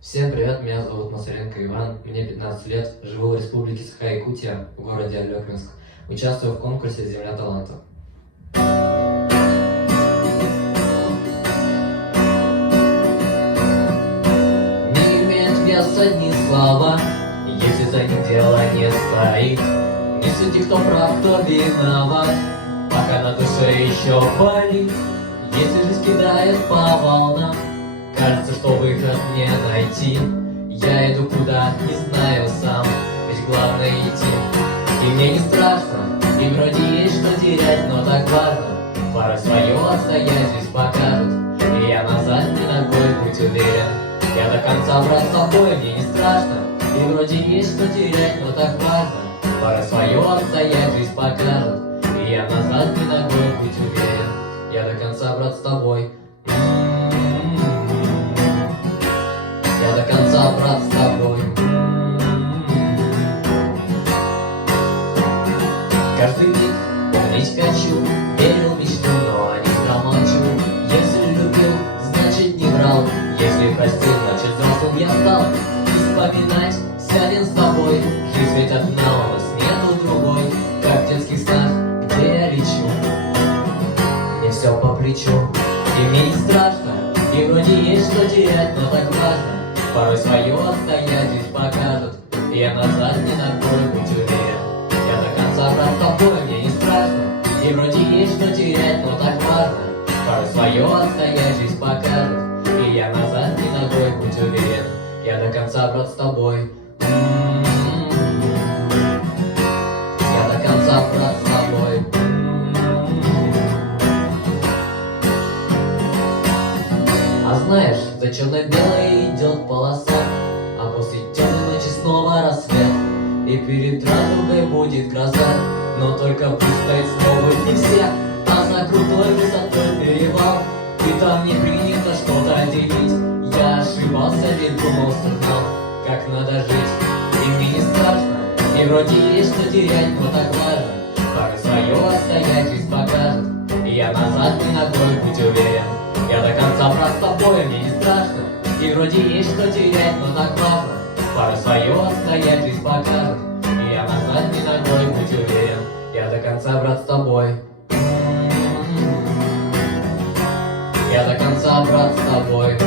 Всем привет, меня зовут Масаренко Иван, мне 15 лет, живу в республике Саха-Якутия, в городе Алекминск. Участвую в конкурсе «Земля талантов». Не имеет веса ни слова, если за ним дело не стоит. Не суди, кто прав, кто виноват, пока на душе еще болит. Если жизнь кидает по волнам, кажется, что выход не найти. Я иду куда, не знаю сам, ведь главное идти. И мне не страшно, и вроде есть что терять, но так важно. Пора свое отстоять, жизнь покажет, и я назад не ногой, будь уверен. Я до конца, брат, с тобой, мне не страшно, и вроде есть что терять, но так важно. Пора свое отстоять, жизнь покажет, и я назад не ногой, будь уверен. Я до конца, брат, с тобой. Я до конца, брат, с тобой. Каждый миг помнить хочу, верил в мечту, но не промолчу. Если любил, значит не врал, если простил, значит взрослым я стал. И вспоминать сядем с тобой, жизнь ведь одна, у нас нету другой. Как в детских снах, где я лечу, мне все по плечу. И мне не страшно, и вроде есть что терять, но так важно. Порой свое отстоять, жизнь покажет, и я назад не ногой, будь уверен. Я до конца, брат, с тобой, мне не страшно, и вроде есть что терять, но так важно. Порой свое отстоять, жизнь покажет, и я назад не ногой, будь уверен. Я до конца, брат, с тобой. Я до конца, брат, с тобой. А знаешь, за черно-белой идет полоса, а после темной ночи снова рассвет. И перед радугой будет гроза, но только выстоять смогут не все. А за крутой высотой перевал, и там не принято что-то делить. Я ошибался, ведь думал, знал, как надо жить. И мне не страшно, и вроде есть что терять, но так важно. Порой свое отстоять, жизнь покажет, и я назад не ногой, будь уверен. Я до конца, брат, с тобой, мне не страшно, и вроде есть что терять, но так важно. Порой свое отстоять, жизнь покажет, и я назад не ногой, будь уверен. Я до конца, брат, с тобой. Я до конца, брат, с тобой.